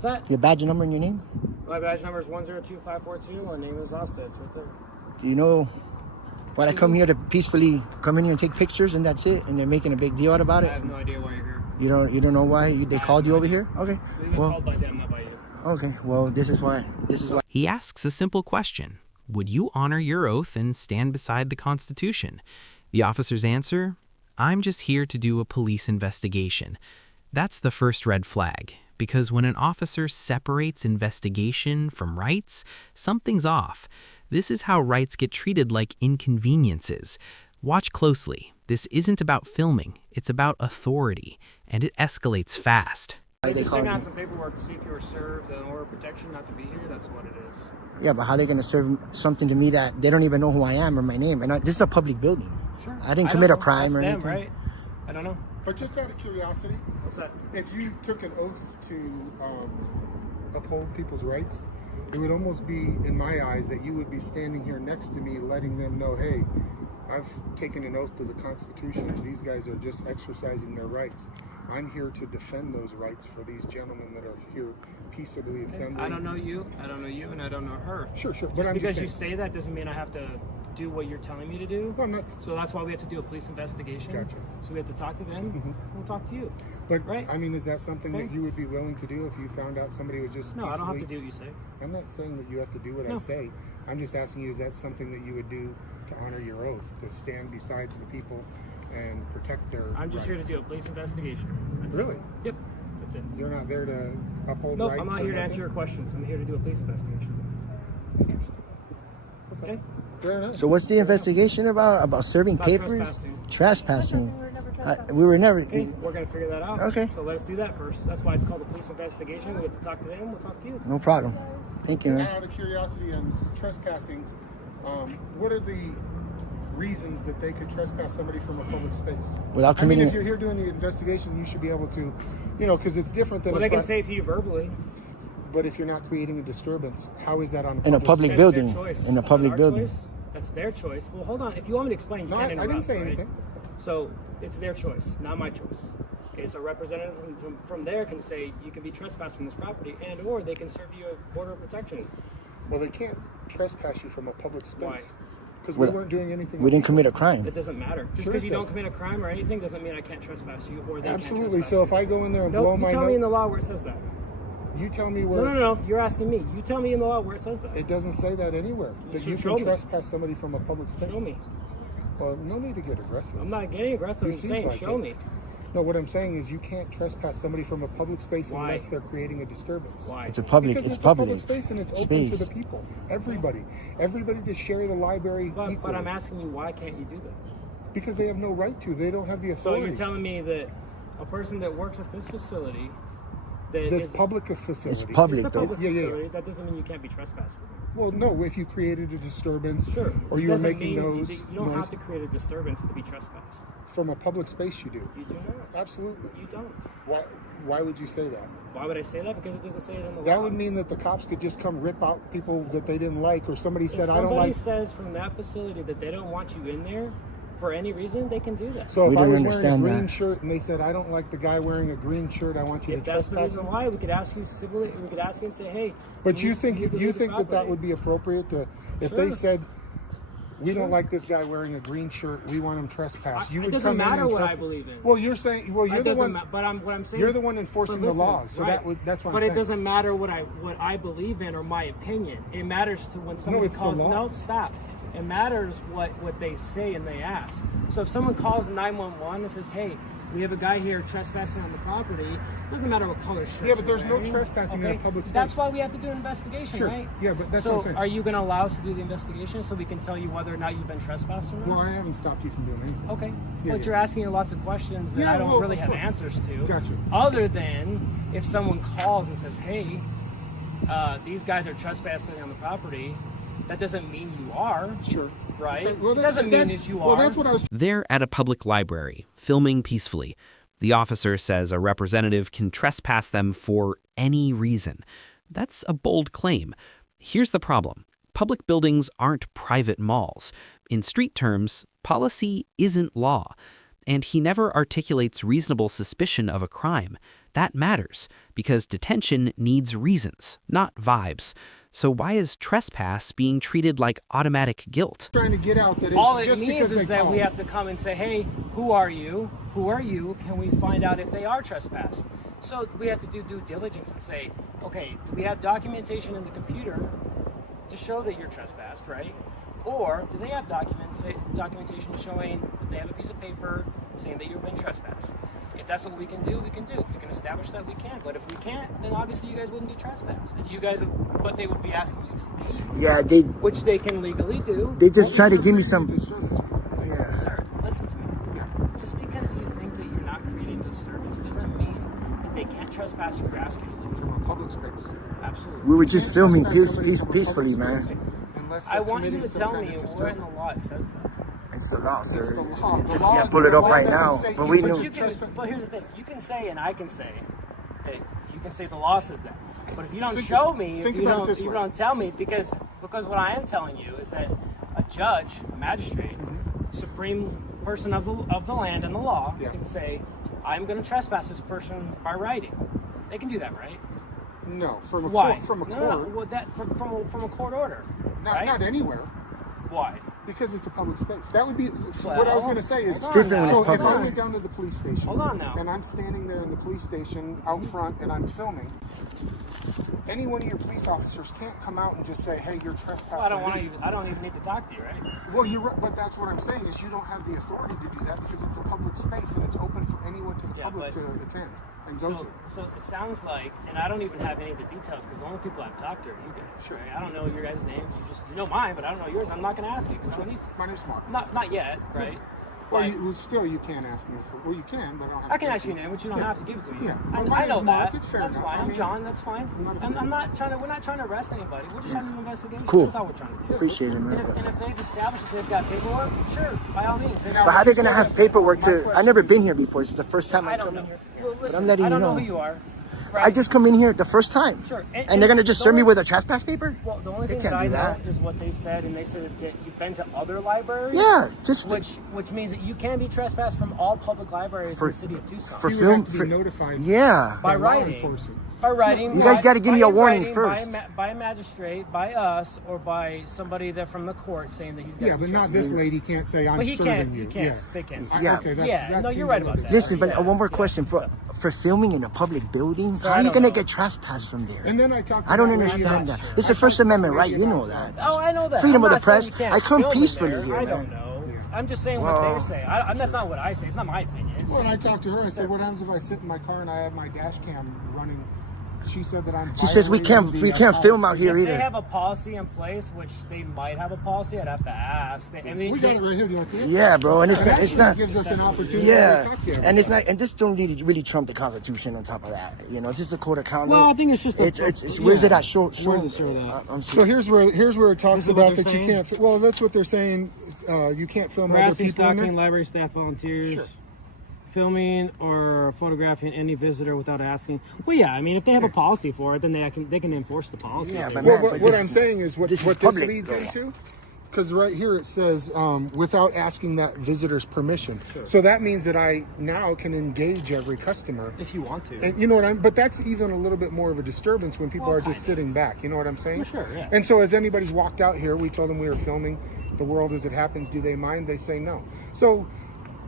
What's that? Your badge number and your name? My badge number is 102542. My name is Austin. It's right there. Do you know why I come here to peacefully come in here and take pictures and that's it? And they're making a big deal out about it? I have no idea why you're here. You don't know why they called you over here? Okay. We got called by them, not by you. Okay. Well, this is why. He asks a simple question. Would you honor your oath and stand beside the Constitution? The officer's answer, I'm just here to do a police investigation. That's the first red flag, because when an officer separates investigation from rights, something's off. This is how rights get treated like inconveniences. Watch closely. This isn't about filming, it's about authority, and it escalates fast. They just sent out some paperwork to see if you were served an order of protection not to be here. That's what it is. Yeah, but how are they going to serve something to me that they don't even know who I am or my name? And this is a public building. Sure. I didn't commit a crime or anything. Right? I don't know. But just out of curiosity, What's that? if you took an oath to uphold people's rights, it would almost be, in my eyes, that you would be standing here next to me letting them know, hey, I've taken an oath to the Constitution and these guys are just exercising their rights. I'm here to defend those rights for these gentlemen that are here peaceably assembling. I don't know you, and I don't know her. Sure. But because you say that doesn't mean I have to do what you're telling me to do. No, I'm not. So that's why we have to do a police investigation. Gotcha. So we have to talk to them. Mm-hmm. We'll talk to you. But, right? I mean, is that something that you would be willing to do if you found out somebody was just No, peacefully? I don't have to do what you say. I'm not saying that you have to do what I say. I'm just asking you, is that something that you would do to honor your oath, to stand besides the people and protect their I'm just rights? here to do a police investigation. That's Really? It. Yep. That's it. You're not there to uphold Nope, rights? I'm not or here to nothing? answer your questions. I'm here to do a police investigation. Interesting. Okay? Fair enough. So what's the investigation about? About serving About papers? trespassing. Trespassing. We were never trespassing. We were never. Okay, we're going to figure that out. Okay. So let us do that first. That's why it's called a police investigation. We have to talk to them. We'll talk to you. No problem. Thank you, man. Out of curiosity on trespassing, what are the reasons that they could trespass somebody from a public space? Without I mean, committing. if you're here doing the investigation, you should be able to, because it's different than Well, they can say it to you verbally. But if you're not creating a disturbance, how is that on a In a public That's building. their choice. In a public Our building. choice, that's their choice. Well, hold on. If you want me to explain, you No, can't I interrupt. didn't say right? anything. So it's their choice, not my choice. Okay, so a representative from there can say you can be trespassed from this property, and or they can serve you a order of protection. Well, they can't trespass you from a public Why? space. Because we weren't doing anything. We didn't commit a crime. It doesn't matter. Just Sure because it you don't does. commit a crime or anything doesn't mean I can't trespass you or they Absolutely. can't trespass So if you. I go in there and No, blow you my tell me in nose, the law where it says that. you tell me where. No. You're asking me. You tell me in the law where it says that. It doesn't say that anywhere. That So you show can me. trespass somebody from a public space. Show me. Well, no need to get aggressive. I'm not getting aggressive. I'm You just seems saying, like show it. me. No, what I'm saying is you can't trespass somebody from a public space Why? unless they're creating a disturbance. Why? It's a public. Because It's it's public. a public space and it's open space. to the people. Everybody to share the library But equally. I'm asking you, why can't you do that? Because they have no right to. They don't have the So authority. you're telling me that a person that works at this facility, that this is- public facility. It's public. it's a public Yeah. facility, that doesn't mean you can't be trespassed. Well, no, if you created a disturbance, Sure. or you It were doesn't making mean noise, you don't have to create a disturbance to be trespassed. from a public space, you do. You do not. Absolutely. You don't. Why would you say that? Why would I say that? Because it doesn't say it in the law. That would mean that the cops could just come rip out people that they didn't like, or somebody if said, I don't somebody like. says from that facility that they don't want you in there for any reason, they can do that. So if We I didn't was wearing a understand green that. shirt and they said, I don't like the guy wearing a green shirt, I want you If to that's the trespass reason him. why, we could ask you civilly. We could ask you and say, "Hey." But you think need to you leave the think that property. would be appropriate to, if Sure. they said, we Sure. don't like this guy wearing a green shirt, we want him trespassed. You It would doesn't come in matter and what I trespass. believe in. Well, you're saying, well, you're It the doesn't one. ma- but what I'm saying. You're the one enforcing but the listen, laws, so right. that's what I'm But saying. it doesn't matter what I believe in or my opinion. It matters to when someone it's the calls. law. No, stop. It matters what they say and they ask. So if someone calls 911 and says, "Hey, we have a guy here trespassing on the property," it doesn't matter what color shirt. Yeah, but there's you're no wearing, trespassing in a public space. That's why we have to do an investigation, Sure. right? Yeah, but that's so what I'm saying. are you going to allow us to do the investigation so we can tell you whether or not you've been trespassed or not? Well, I haven't stopped you from doing anything. Okay, Yeah, but yeah. you're asking me lots of questions that Yeah, I don't well, really of have course. answers to. Gotcha. Other than if someone calls and says, "Hey, these guys are trespassing on the property," that doesn't mean you are, Sure. right? Okay, well, it doesn't mean that you are. Well, that's what I was. They're at a public library, filming peacefully. The officer says a representative can trespass them for any reason. That's a bold claim. Here's the problem. Public buildings aren't private malls. In street terms, policy isn't law. And he never articulates reasonable suspicion of a crime. That matters because detention needs reasons, not vibes. So why is trespass being treated like automatic guilt? Trying to get out that it's All it just means because is they that call. we have to come and say, hey, who are you? Who are you? Can we find out if they are trespassed? So we have to do due diligence and say, okay, do we have documentation in the computer to show that you're trespassed, right? Or do they have documentation showing that they have a piece of paper saying that you've been trespassed? If that's what we can do, we can do. If we can establish that, we can. But if we can't, then obviously you guys wouldn't be trespassed. And you guys, but they would be asking you to leave. Yeah, Which they can legally do. they just try to give me some. Yeah. Sir, listen to me. Just because you think that you're not creating disturbance doesn't mean that they can't trespass your ask you to leave. From a public space. Absolutely. We were just filming Trespass somebody from a peacefully, public space man. unless I they're want you committing to some tell kind me of where in disturbance. the law it says that. It's the law, sir. It's the law. The Just law- can't pull it up the law right doesn't now. say But you we can knew. But, but here's the thing. You can say and I can say. Okay, you can say the law says that. But if you don't show me, if think you about it don't, this if you way. don't tell me, because what I am telling you is that a judge, a magistrate, supreme person of the land and the law, Yeah. can say, I'm going to trespass this person by writing. They can do that, right? No, from a Why? court. From a No, court. no, no. Well, that from a court order, right? Not anywhere. Why? Because it's a public space. That would be Well, what I was going to say. Is hold on now. so It's if I public. went down to the police station, Hold on now. and I'm standing there in the police station out front, and I'm filming, any one of your police officers can't come out and just say, "Hey, you're trespassing." Well, I don't even need to talk to you, right? Well, you're right, but that's what I'm saying is you don't have the authority to do that because it's a public space and it's open for anyone to the Yeah, public but- to attend and go to. So it sounds like, and I don't even have any of the details because the only people I've talked to are you guys. Sure. Right? I don't know your guys' names. You know mine, but I don't know yours. I'm not going to ask you because you don't need to. My name's Mark. Not yet, right? Well, But you can ask me. Well, you can, but I don't have I to. can give ask you it a to name, but you don't Yeah. have to give it to me. Yeah. I, Well, my I know name's Mark. that. It's fair That's enough. fine. I I'm mean, John. That's fine. I'm not I'm afraid. not trying to. We're not trying to arrest anybody. We're just trying to investigate. Cool. That's all we're trying to do. Appreciate it, And man. if they've established that they've got paperwork, sure, by all means. Now, But how they gonna So have paperwork my to? question I've never been here before. This is the first time I I'm don't coming know. here. Well, listen, letting I you don't know know. who you are. I Right? just come in here the first time. Sure. And they're gonna just the serve me only- with a trespass paper? Well, the only They thing can't that I do know that. is what they said, and they said that you've been to other libraries. Yeah, just Which means that you can be trespassed from all public libraries For- in the city of Tucson. for You would film. have to be For, notified yeah. by law writing. enforcement. By writing. You guys gotta give me a warning writing, first. By a magistrate, by us, or by somebody that from the court saying that he's got Yeah, but not this lady can't say I'm But he serving can't. you. He can't. Yeah. They can't. Yeah. Okay, Yeah, no, seems you're right a about little that. bit- Listen, but Yeah, one more yeah. question for filming in a public building. So how I are you don't gonna know. get trespassed from there? And then I talked. I don't to that lady understand about- that. This is the First Amendment right. You know that. Oh, I know that. Freedom I'm of the not saying press. you can't I come film in peacefully there. here, I man. don't know. I'm just saying Well- what they're saying. That's not what I say. It's not my opinion. It's Well, and I talked to her. I said, "What happens if I sit in my car and I have my dash cam running?" She said that I'm. She says we can't film out here if they either. have a policy in place, which they might have a policy, I'd have to ask. I mean, We got it right here. Do you want to see it? Yeah, bro, and it's And not. It's actually not. gives us an opportunity Yeah, to talk to you. and it's not. And this don't really trump the Constitution. On top of that, you know, it's just a code of conduct. Well, I think it's just. It's where's it at? Show. Where does it show that? I'm So here's where it talks This is what about they're that you saying? can't. Well, that's what they're saying. You can't film other harassing, people in stalking, there. library staff, volunteers. Sure. Filming or photographing any visitor without asking. Well, yeah, I mean, if they have a policy for it, then they can enforce the policy. Yeah, if but they man, want. What this- I'm saying is what this is this public, leads though. into. Because right here it says without asking that visitor's permission. So that means that I now can engage every customer. if you want to. And you know what I'm, but that's even a little bit more of a disturbance when people Well, are just kind sitting back. You know what I'm saying? Well, sure, yeah. And so as anybody's walked out here, we told them we were filming the world as it happens. Do they mind? They say no. So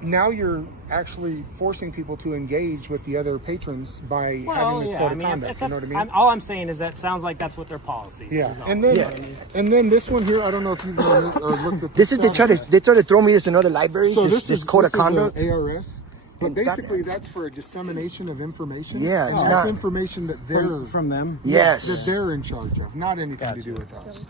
now you're actually forcing people to engage with the other patrons by having this code of conduct. You know what I mean? all I'm saying is that sounds like that's what their policy is. Yeah, is all. and then Yeah. and then this one here, I don't know if you've looked at This is they try to throw me this in other libraries. So this code of conduct. Is ARS, but And that- basically that's for a dissemination of information. Yeah, it's that's not- information that they're from them. Yes. that they're in charge of, not anything to do with us.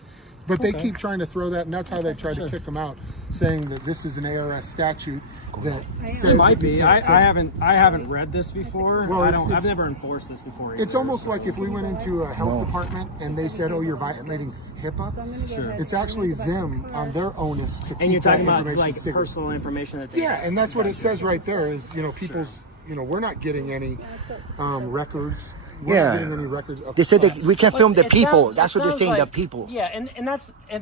But they keep trying to throw that, and that's how they try to kick them out, saying that this is an ARS statute that says It might that you be. can't film. I haven't read this before. Well, it's- I've never enforced this before. It's either. almost like if we went into a health department and they said, "Oh, you're violating HIPAA." Sure. It's actually them on their onus to keep And you're that talking about information like secret. personal information that they Yeah, have. and that's what it says right there. Is people's. We're not getting any records. We're not getting any records. Of They said that we can't film the It people. sounds- That's it what they're sounds saying. The like- people. Yeah, and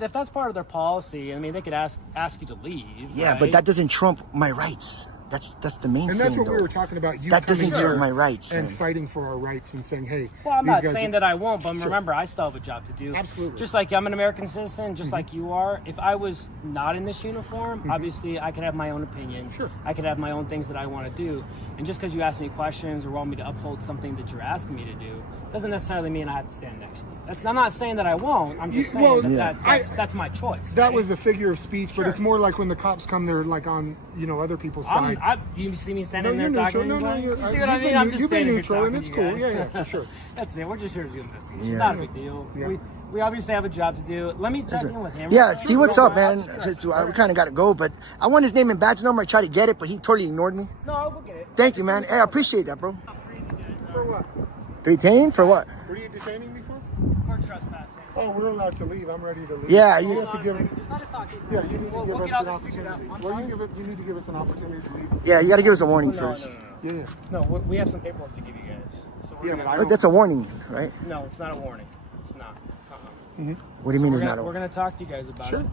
if that's part of their policy, I mean, they could ask you to leave. Yeah, right? but that doesn't trump my rights. That's the main And thing. that's what though. we were talking about. You That doesn't coming hurt here my rights, and man. fighting for our rights and saying, hey. Well, I'm these not guys saying are- that I won't, but Sure. remember, I still have a job to do. Absolutely. Just like I'm an American citizen, just like you are. If I was not in this uniform, obviously I could have my own opinion. Sure. I could have my own things that I want to do. And just because you ask me questions or want me to uphold something that you're asking me to do, doesn't necessarily mean I have to stand next to you. I'm not saying that I won't. I'm just saying Well, that's my choice. That right? was a figure of speech, but Sure. it's more like when the cops come, they're like on, other people's side. You see me No, standing you're there neutral. talking. No, you you're, see what you've I mean? been- I'm just you've been standing here neutral, and talking it's to you cool. guys. Yeah, for sure. That's it. We're just here to do this. It's Yeah. not a big deal. Yeah. We obviously have a job to do. Let me check in with him. Yeah, see what's up, man. Sure. Just, we kind of got to go, but I want his name and badge number. I tried to get it, but he totally ignored me. No, we'll get it. Thank you, man. Hey, I appreciate that, bro. For what? 310 for what? What are you detaining me for? For trespassing. Oh, we're allowed to leave. I'm ready to leave. Yeah, you you- have to give it. Just let us talk. Yeah, you need to We'll give get us all an this figured out. opportunity. I'm Well, sorry. you need to give us an opportunity to leave. Yeah, you got to give us a warning first. Yeah, yeah. No, we have some paperwork to give you guys. So we're Yeah, gonna, but I Oh, don't. that's a warning, right? no, it's not a warning. It's not. What do you mean We're it's gonna, not a we're warning? gonna talk to you guys about Sure. it.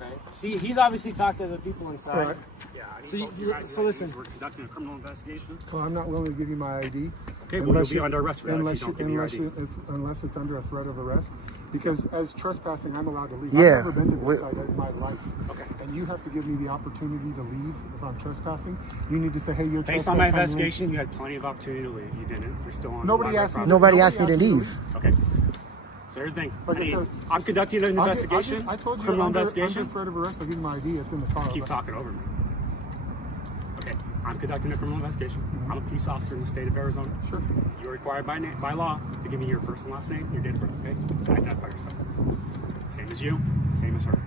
Okay. See, he's obviously talked to the people inside. All right. Yeah, I need So you- both your guys' so listen. IDs. We're conducting a criminal investigation. Well, I'm not willing to give you my ID. Okay, well, you'll be under arrest for that if you don't give me your ID. Unless it's under a threat of arrest. Because as trespassing, I'm allowed to leave. Yeah. I've never been to Wait. this site in my life. Okay. And you have to give me the opportunity to leave if I'm trespassing. You need to say, hey, you're Based on my trespassing. investigation, you had plenty of opportunity to leave. You didn't. You're still on. Nobody library asked me. property. Nobody asked me to leave. Okay. So here's the thing. Like I I need, said, I'm conducting an investigation. I told you criminal under investigation. threat of arrest. I'll give you my ID. It's in the car. Keep talking over me. Okay, I'm conducting a criminal investigation. I'm a peace officer in the state of Arizona. Sure. You're required by law to give me your first and last name, your date of birth, okay? To identify yourself. Same as you, same as her.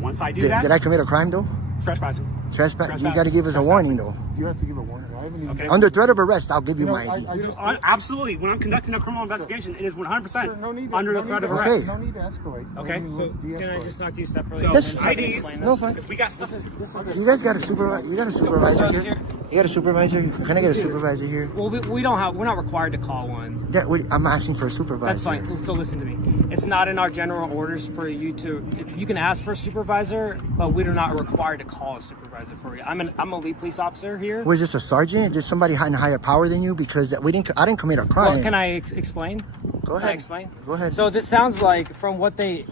Once I do Did, that, did I commit a crime, though? trespassing. Trespass? You got to give us a warning, though. You have to give a warning. I haven't even. Okay. Under threat of arrest, I'll give you You know, my ID. I just. Absolutely. When I'm conducting a criminal investigation, it is 100% Sure, no need to, under no the threat need of to- arrest. No need to escalate. Okay. I mean, So let's can I de-escalate. just talk to you separately? So, and That's then I can IDs. explain No, this? fine. We got stuff. You guys got a supervisor? You got a supervisor here? You got a supervisor? Can I get a supervisor here? Well, we don't have. We're not required to call one. Yeah, I'm asking for a supervisor. That's fine. So listen to me. It's not in our general orders for you to. If you can ask for a supervisor, but we're not required to call a supervisor for you. I'm a lead police officer here. Was this a sergeant? Is somebody in higher power than you? Because I didn't commit a crime. Well, can I explain? Go Can I ahead. explain? Go ahead. So this sounds like from what they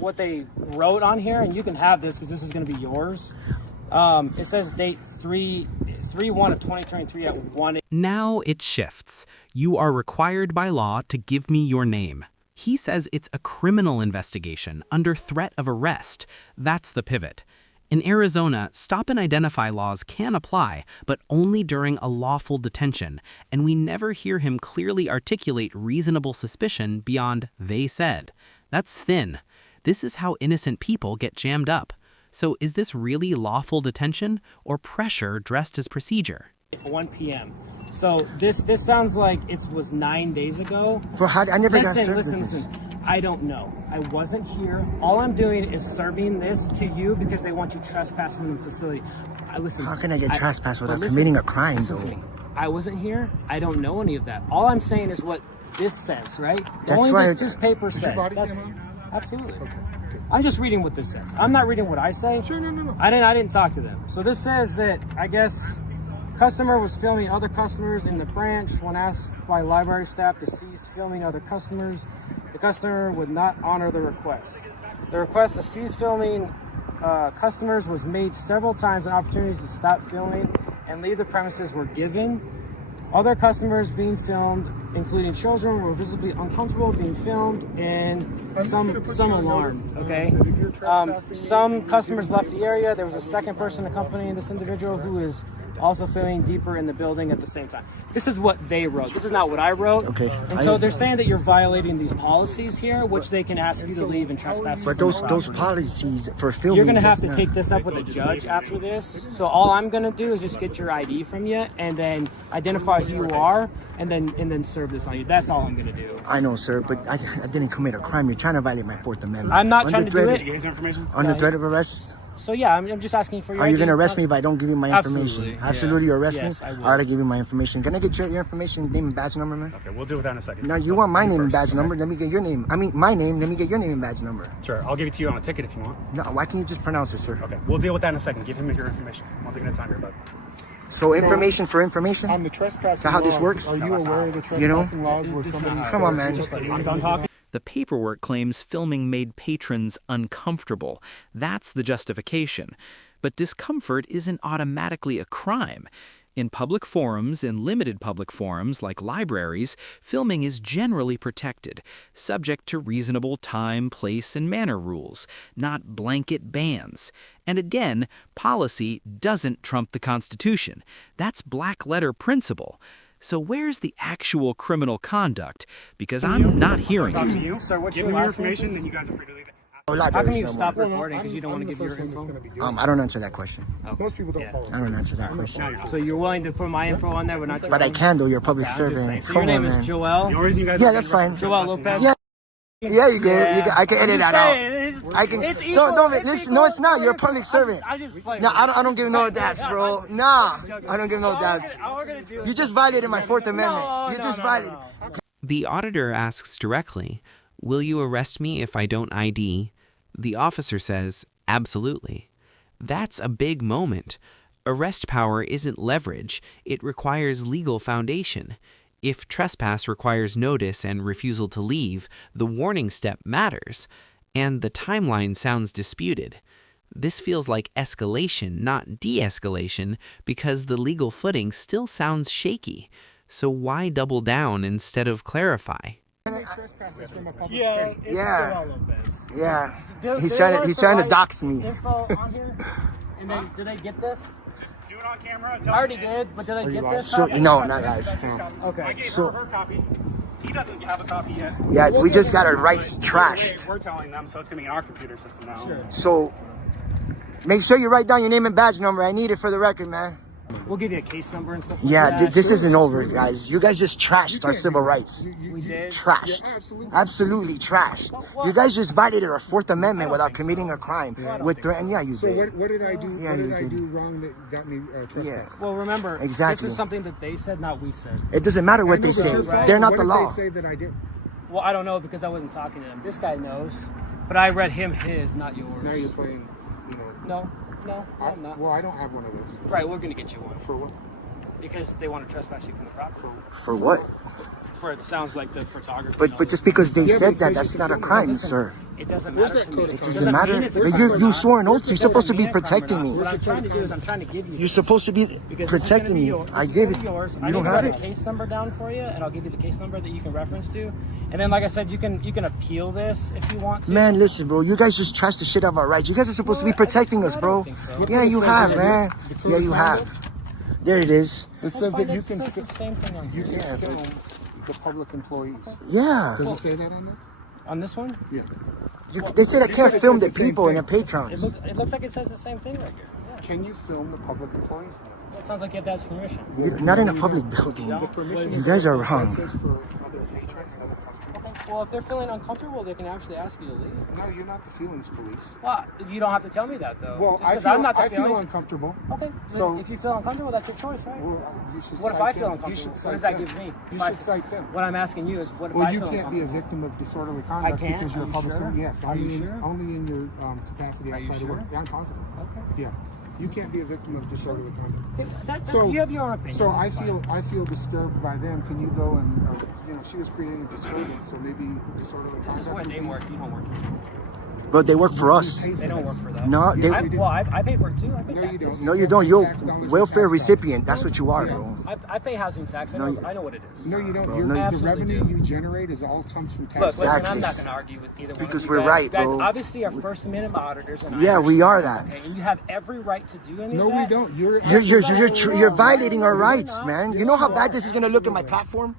wrote on here, and you can have this because this is going to be yours. It says date 3/1 of 2023 at 1. Now it shifts. You are required by law to give me your name. He says it's a criminal investigation under threat of arrest. That's the pivot. In Arizona, stop and identify laws can apply, but only during a lawful detention, and we never hear him clearly articulate reasonable suspicion beyond they said. That's thin. This is how innocent people get jammed up. So is this really lawful detention or pressure dressed as procedure? 1 p.m. So this sounds like it was 9 days ago. Bro, I never got served with this. Listen. I don't know. I wasn't here. All I'm doing is serving this to you because they want you trespassed from the facility. Listen. How can I get trespassed but without listen, committing a crime, listen though? to me. I wasn't here. I don't know any of that. All I'm saying is what this says, right? That's Only why this paper says. body That's, cam on? absolutely. I'm just reading what this says. I'm not reading what I say. Sure, no. I didn't talk to them. So this says that, I guess, customer was filming other customers in the branch. When asked by library staff to cease filming other customers, the customer would not honor the request. The request to cease filming customers was made several times, and opportunities to stop filming and leave the premises were given. Other customers being filmed, including children, were visibly uncomfortable being filmed, and I'm just gonna put some you on alarmed. notice, Okay. that if you're trespassing Some me, customers left the area. There was a second person accompanying this individual who is also filming deeper in the building at the same time. This is what they wrote. This is not what I wrote. Okay. And so they're saying that you're violating these policies here, which they can ask you to leave and trespass. But from those the those property. policies for filming. You're gonna have that's to not- take this up with a judge after this. So all I'm gonna do is just get your ID from you and then identify who you are and then serve this on you. That's all I'm gonna do. I know, sir, but I didn't commit a crime. You're trying to violate my Fourth Amendment. I'm not Under trying to do threat it. of- Did you get his information? Under threat of arrest? So yeah, I'm just asking for your Are you ID. going to arrest me if I don't give you my information? Absolutely, yeah. Absolutely, you arrest Yes, me? I will. All right, I give you my information. Can I get your information, name and badge number, man? Okay, we'll deal with that in a second. No, you want my name and first, badge okay? number. Let me get your name. I mean, my name. Let me get your name and badge number. Sure, I'll give it to you on a ticket if you want. No, why can't you just pronounce it, sir? Okay, we'll deal with that in a second. Give him your information. One thing at a time here, bud. So information for information? On the trespassing So how this laws, works? Are you aware of the trespassing You know? laws where somebody... Come on, man. I'm done talking. The paperwork claims filming made patrons uncomfortable. That's the justification. But discomfort isn't automatically a crime. In public forums, in limited public forums like libraries, filming is generally protected, subject to reasonable time, place, and manner rules, not blanket bans. And again, policy doesn't trump the Constitution. That's black-letter principle. So where's the actual criminal conduct? Because I'm not hearing Talk to it. you. Sir, what's Give your me your last name, information, please? then you guys are free to leave it. How come you Libraries, stop no more. recording because you don't want to give your info? I don't answer that question. Most people don't follow. I don't answer that question. So you're willing to put my info on there, but not your But I own? can though. You're a public Okay, I'm just saying. servant. So your Come name on, is man. Joel? The only reason you guys Yeah, are that's getting fine. Joel trespassing Lopez? now- Yeah. Yeah, you good. I can edit that out. I can. It's Don't it's listen. equal. No, it's not. You're a public servant. I just play No, with I you. don't give no daps, bro. Nah, I don't give no daps. All we're gonna do is You just violated my Fourth Amendment. No, You no, just no, violated. no. The auditor asks directly, "Will you arrest me if I don't ID?" The officer says, "Absolutely." That's a big moment. Arrest power isn't leverage, it requires legal foundation. If trespass requires notice and refusal to leave, the warning step matters. And the timeline sounds disputed. This feels like escalation, not de-escalation, because the legal footing still sounds shaky. So why double down instead of clarify? Trespasses from a public Yeah, space. it's Yeah. Joel Lopez. Yeah, Do he's they trying want to. He's trying to provide dox me. Info on here, and then did they get this? Just do it on camera. I already did, but did I get this? So copy? no, not live. That's his No. copy. Okay. I gave So- her copy. He doesn't have a copy yet. Yeah, we just got our rights trashed. We're telling them, so it's going to be in our computer system now. Sure. So make sure you write down your name and badge number. I need it for the record, man. We'll give you a case number and stuff like Yeah, that. this isn't over, guys. You guys just trashed our civil rights. We did. Trashed. Yeah, absolutely. Absolutely trashed. You guys just violated our Fourth Amendment without committing a crime. With threat. Yeah, you So did. what did I do? Yeah, what you did I did. do wrong that got me trespassed? Yeah. Well, remember, Exactly. this is something that they said, not we said. It doesn't matter I what know, they but say. you're fine. They're not What the did law. they say that I did? Well, I don't know because I wasn't talking to them. This guy knows, but I read him his, not yours. Now you're playing, you know. No, I'm not. Well, I don't have one of those. Right, we're gonna get you one For what? because they want to trespass you from the property. For what? For it sounds like the photography. But just because they Yeah, but said it that, says that's you not a can film it. crime, Listen, sir. It doesn't Where's matter that to me. code? It Doesn't doesn't matter. mean it's a But crime or you not. swore an oath. You're It supposed to doesn't be mean a crime or protecting not. me. What I'm trying to do is I'm trying to give you. You're supposed to be Because this is protecting gonna be me. yours. I This gave is it. yours. You I don't need to have write it. a case number down for you, and I'll give you the case number that you can reference to. And then, like I said, you can appeal this if you want to. Man, listen, bro. You guys just trashed the shit out of our rights. You guys are supposed to be No, protecting us, I bro. don't think so. Yeah, you have, man. The code Yeah, you of have. conduct? There it is. It says that you It can says the same thing on here. Yeah, film but the public employees. yeah. Does it say that on there? On this one, Yeah. They said I can't said it film says the the same people and the thing. patrons. it looks like it says the same thing right here. Yeah. Can you film the public employees? Well, it sounds like you have to ask permission. Not in a public building. The permission You guys are that wrong. says for other patrons, other customers. Okay. Well, if they're feeling uncomfortable, they can actually ask you to leave. No, you're not the feelings police. Well, you don't have to tell me that though. Well, Just I 'cause feel, I'm not the I feel feelings- uncomfortable. Okay. So- So if you feel uncomfortable, that's your choice, right? Well, you should What if cite I feel them. uncomfortable? You should What cite does that them. give me? You If I should cite them. What I'm asking you is, what if Well, I you feel can't be a uncomfortable? victim of disorderly conduct can't? because you're Are a you public sure? servant. Yes, Are you sure? only in your capacity Are you outside of sure? work. Yeah, I'm positive. Okay. Yeah, you can't be a victim of disorderly conduct. That, you have your own opinion. So that's fine. I feel disturbed by them. Can you go and she was creating a disturbance, so maybe disorderly This is conduct. where they work. You don't work here. But they work for us. They don't work for that. No, they. I pay for it too. I pay No, you taxes. don't. No, you don't. You're Tax dollars, welfare tax dollars. recipient. That's what you are, bro. I pay housing tax. I know, No, I know what it is. No, you don't. Bro, Your, no, you the absolutely revenue do. you generate is all comes from Look, taxes. listen, Exactly. I'm not going to argue with either one Because of you we're guys. right, You guys bro. obviously are First Amendment auditors. And Yeah, I we are that. Okay, and you have every right to do any No, of that. we don't. You're violating our rights, man. You know how bad this is gonna look at my platform?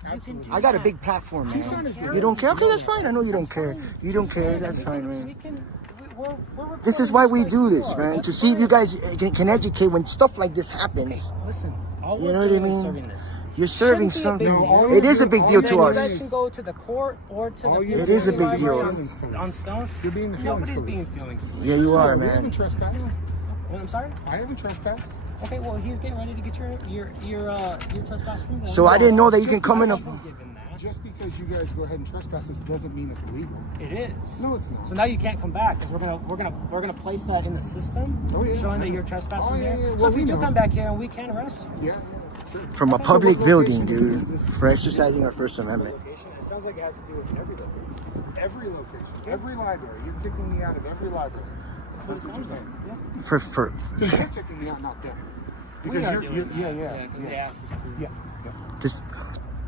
I got a big platform, man. You don't care? Okay, that's fine. I know you don't care. You don't care. That's fine, man. We're This is why we do this, man. To see if you guys can educate when stuff like this happens. Listen, all You we're know what I doing is mean? serving this. You're serving Shouldn't be a big something. deal. It is a big deal And to then you guys us. can go to the court or to the All you It is a community big deal. library on Stone. You're being the feelings Nobody's police. being feelings. Yeah, you are, I haven't man. trespassed. I'm sorry. I haven't trespassed. Okay, well he's getting ready to get your trespass from them. So I didn't know that you can come in a. I wasn't given that. just because you guys go ahead and trespass this doesn't mean it's legal. It is. No, it's not. So now you can't come back because we're gonna place that in the system, showing that you're trespassing here. Yeah. So Well, if you do come back here, we can arrest you. Yeah, sure. From a public building, dude, for exercising our First Amendment. Location. It sounds like it has to do with every location. Every location, every library. You're kicking me out of every library. That's what you're saying. Yeah. For Because you're kicking me out, not them. Because We are you're doing that. yeah. Because they asked us to. Yeah. just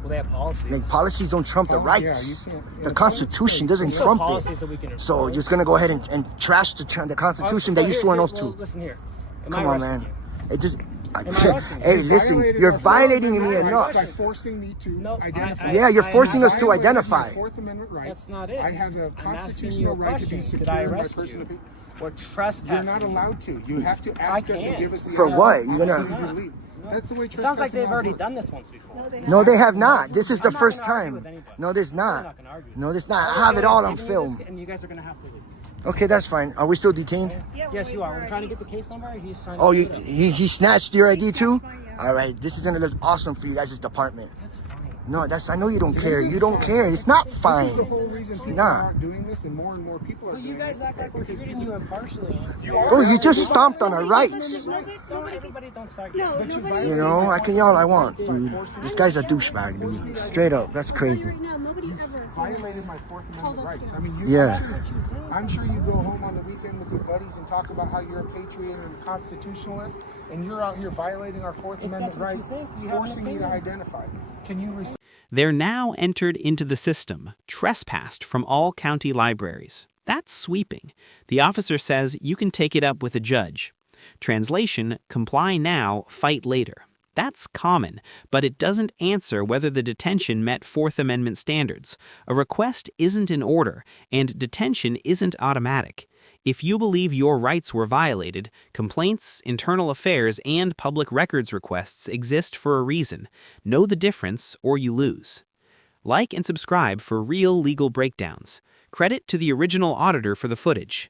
Well, they have policies. like policies don't trump the Oh, yeah, rights. you can't- The Constitution doesn't There's no trump policies it. that we can So enforce. you're just gonna go ahead and trash the Constitution that you swore an oath Well, to. listen here. Am Come I on, arresting man. you? It just. I arresting you? Hey, listen, you're violating me By enough. forcing me to No, identify. Yeah, you're forcing us to Violated my identify. Fourth Amendment right. That's not it. I have a I'm asking you constitutional a right to be question. Did secure I in my arrest person. you? Or trespassing? You're not allowed to. You have to ask us and can't. give us the For what? You're gonna- opportunity to leave. That's the way It sounds like trespassing they've laws already work. done this once before. No, they have not. This is the I'm not first gonna argue time. with anybody. No, there's I'm not. not gonna argue. No, there's not. I have it all on Give me film. this, and you guys are gonna have to leave. Okay, that's fine. Are we still detained? Yes, you are. We're trying to get the case number. He's trying Oh, to you, get it. he snatched your ID too? All right, this is gonna look awesome for you guys' department. That's fine. No, I know you don't care. You don't care. It's not fine. This is the whole reason people not. aren't doing this, and more people are But doing you guys it. act like we're treating you impartially. Oh, you just stomped on our rights. Everybody don't start. But you You violated know, my I can yell all I want, dude. This guy's a douchebag, dude. Straight up, that's crazy. Right now, nobody ever violated my Fourth Amendment rights. I mean, Yeah. I'm sure you go home on the weekend with your buddies and talk about how you're a patriot and a constitutionalist, and you're out here violating our Fourth Amendment that's what you rights, think, you have an forcing me to opinion. identify. Can you They're now entered into the system, trespassed from all county libraries. That's sweeping. The officer says you can take it up with a judge. Translation, comply now, fight later. That's common, but it doesn't answer whether the detention met Fourth Amendment standards. A request isn't in order, and detention isn't automatic. If you believe your rights were violated, complaints, internal affairs, and public records requests exist for a reason. Know the difference, or you lose. Like and subscribe for real legal breakdowns. Credit to the original auditor for the footage.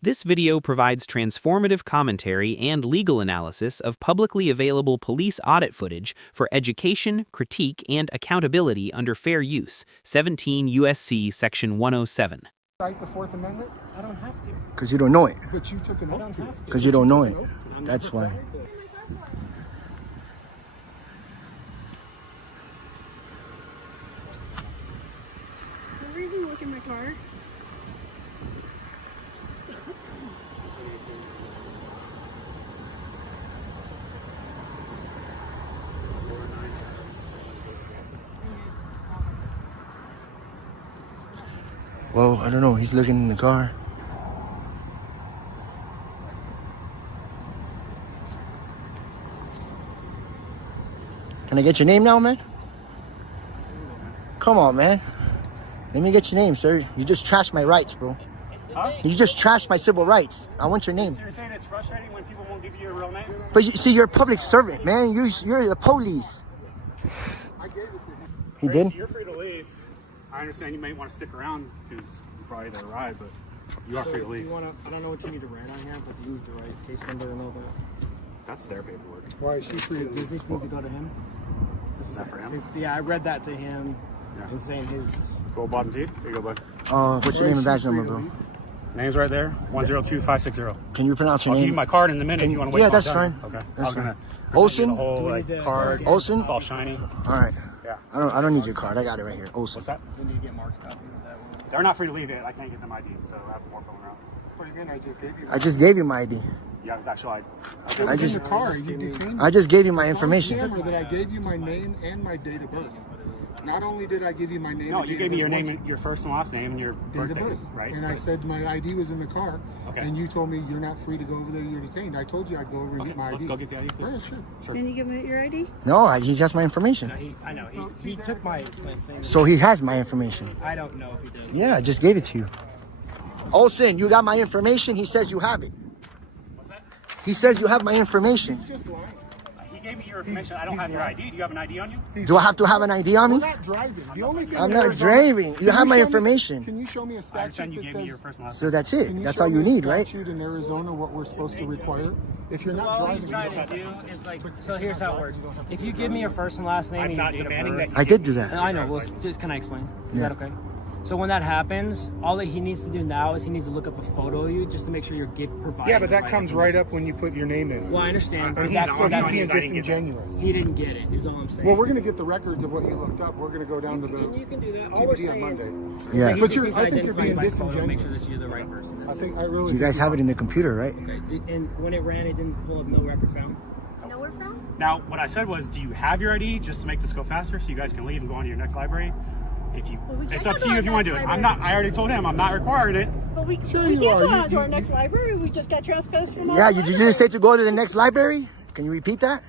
This video provides transformative commentary and legal analysis of publicly available police audit footage for education, critique, and accountability under fair use, 17 U.S.C. Section 107. cite the Fourth Amendment? I don't have to. Because you don't know it. But you took an oath to it. Because you don't know it. That's why. No reason to look in my car. Well, I don't know. He's looking in the car. Can I get your name now, man? Come on, man. Let me get your name, sir. You just trashed my rights, bro. Huh? You just trashed my civil rights. I want your name. So you're saying it's frustrating when people won't give you a real name? But you see, you're a public servant, man. You're the police. I gave it to him. He Tracy, did? you're free to leave. I understand you might want to stick around because you probably there arrived, but you are free to leave. I don't know what you need to write on here, but you need to write case number and all that. That's their paperwork. Why is she free to Does leave? this need to go to him? Is that for him? Yeah, I read that to him Yeah. and saying his. Go bottom teeth. Here you go, bud. What's your name and badge number, bro? Name's right there. 102560. Can you pronounce your I'll give you name? my card in a minute if you want to wait. Yeah, till I'm that's done. fine. Okay. That's I'm gonna fine. present you Olsen? the whole Do we like, need the card. card? Olsen? It's all shiny. All right. Yeah. I don't need your card. I got it right here. Olsen. What's that? We need to get Mark's copy of that one. They're not free to leave it. I can't get them ID, so I have more filling around. What again? I just gave you. I just gave you my ID. Yeah, it was actually. It was just- in the car. You detained me. I just gave you my On information. camera that I gave you my name and my date of birth. Not only did I give you my name, No, and you date gave of me your birth, name, your first and last name, and your date of birthday, birth, right? And I said my ID was in the car, Okay. and you told me you're not free to go over there. You're detained. I told you I'd go over and Okay, get my let's ID. go get the ID, please. Yeah, sure. Sure. Didn't you give me your ID? No, he has my information. I know. He took my thing. So he has my information. I don't know if he did. Yeah, I just gave it to you. Olsen, you got my information. He says you have it. What's that? He says you have my information. Just lying. he gave me your information. I don't have your ID. Do you have an ID on you? Do I have to have an ID on We're me? not driving. The only thing I'm in not Arizona- driving. You Can have my show me- information. Can you show me a I statute understand you that gave me your says? first and last So name. that's Can it. you That's show all me you a need, right? statute in Arizona, what we're supposed to require? If you're not All he's driving, trying to do is like, so here's how it works. If you give me your first and last name I'm and your not date of demanding birth, that you I did do that. I know. Well, just can I explain? Is that okay? So when that happens, all that he needs to do now is he needs to look up a photo of you just to make sure you're providing. yeah, but the that right comes right up when you put your name in. Well, I understand. But And that's he's that's being I didn't get that. disingenuous. he didn't get it. Is all I'm saying. Well, we're going to get the records of what you looked up. We're going to go down to and the you can do that. All we're TBD on saying, Monday. Yeah. he But just you're- needs I to think you're identify you being by photo, make sure disingenuous. that you're the right person. I That's think it. I really. You guys have it in the computer, right? Okay. And when it ran, it didn't pull up no record found. Nowhere from? Now, what I said was, do you have your ID just to make this go faster so you guys can leave and go on to your next library? If you, Well, we it's can't up go to you to if you our want to do it. next I'm not. I already told him I'm not requiring it. But we Sure can't you go are. on to You- our next library. We just got trespassed from all Yeah, the you just libraries. say to go to the next library? Can you repeat that?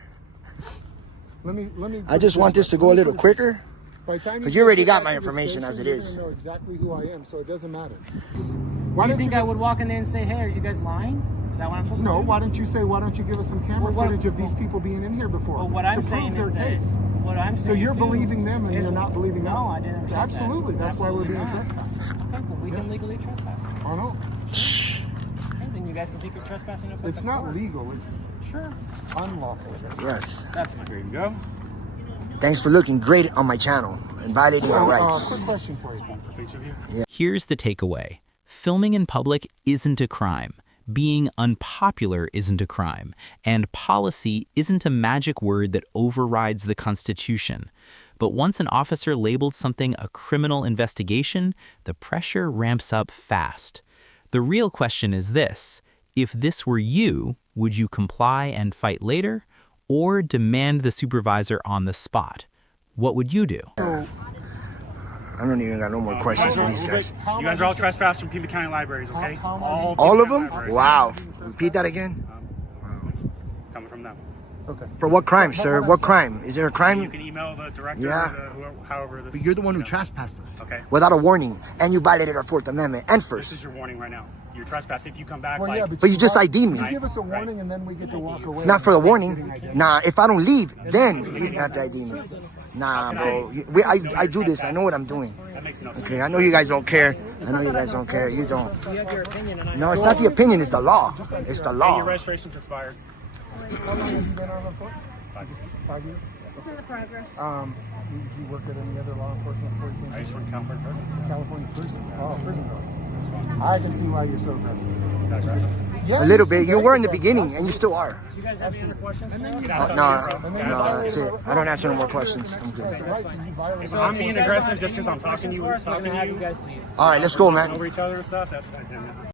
Let me. I just want this to go a little quicker. By the time 'Cause you already get got back my to the information station, as it you're is. gonna know exactly who I am, so it doesn't matter. Why do you think I would walk in there and say, "Hey, are you guys lying?" Is that what I'm supposed to do? No, why don't you say, why don't you give us some camera Well, what- footage of these people being in here before? Well, what I'm to prove saying their is case? this. What I'm saying So you're too believing them and is- you're not believing us? No, I didn't understand Absolutely, that. that's why we're being Absolutely trespassed. not. Okay, well, we can legally trespass. Oh no, Okay, then you guys can take your trespassing up. it's not legal, it's Sure. unlawful. Yes. That's fine. There you go. Thanks for looking great on my channel and violating our rights. Quick question for you. One for each of you. Here's the takeaway. Filming in public isn't a crime. Being unpopular isn't a crime. And policy isn't a magic word that overrides the Constitution. But once an officer labels something a criminal investigation, the pressure ramps up fast. The real question is this: if this were you, would you comply and fight later, or demand the supervisor on the spot? What would you do? I don't even got no more questions for these guys. You guys are all trespassed from Pima County libraries, okay? How- All of Pima them? County libraries. Wow. Repeat that again. It's coming from them. Okay. For what crime, sir? What crime? Is there a You crime? can email the director, Yeah. or whoever, however this. But you're the one who you know. trespassed us. Okay. Without a warning. And you violated our Fourth Amendment and This is First. your warning right now. You're trespassed. If you come back, Well, like, yeah, But you just ID'd me. You give us a warning and then we get to walk away. Not for the warning. Nah, if I don't leave, then you have to ID me. Nah, bro. I do this. I know what I'm doing. that makes no sense. Okay, I know you guys don't care. I know you guys don't care. You don't. You have your opinion, and I No, it's not the opinion. It's the law. It's the Your law. registration's expired. How long have you been on the force? 5 years. 5 years? It's in the progress. Did you work at any other law enforcement before you came I to used to work in California prisons. California prison? Oh, prison guard. I can see why you're so aggressive. That's aggressive. Yeah, A little bit. You were in the beginning, and you still are. Do you guys have any other questions? Get No, outside no, the city. that's it. I don't answer no more questions. I'm good. right, and you violated. If I'm being aggressive just because I'm talking to you, I'm talking gonna to have you you guys leave. All right, let's go, man. over each other and stuff, that's fine.